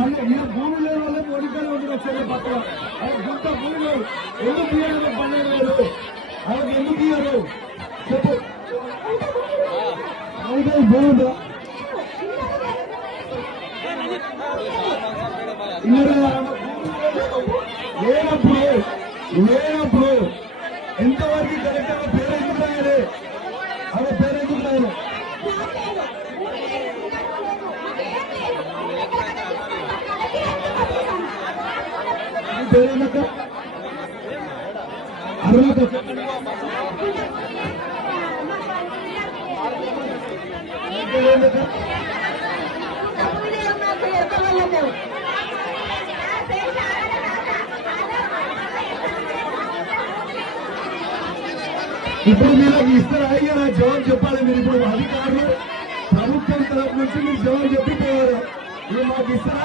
మీరు భూమి లేని వల్ల కోరికలు ఉంది చెల్లె పక్కన గుంట భూమి లేదు ఎందుకు ఇయ్యారు 12,000 వాళ్ళకి ఎందుకు ఇయ్యారు చెప్పు భూమి లేనప్పుడు ఎంతవరకు కరెక్ట్గా పేరు ఎందుకు రాయాలి ఆమె పేరు ఎందుకు రాయాలి పేరేందక్క అరుణక్క ఇప్పుడు మీరు ఇస్తారా అయ్యా నా జవాబు చెప్పాలి మీరు ఇప్పుడు అధికారులు ప్రభుత్వం తరఫు నుంచి మీరు జవాబు చెప్పిపోయారు మీరు మాకు ఇస్తారా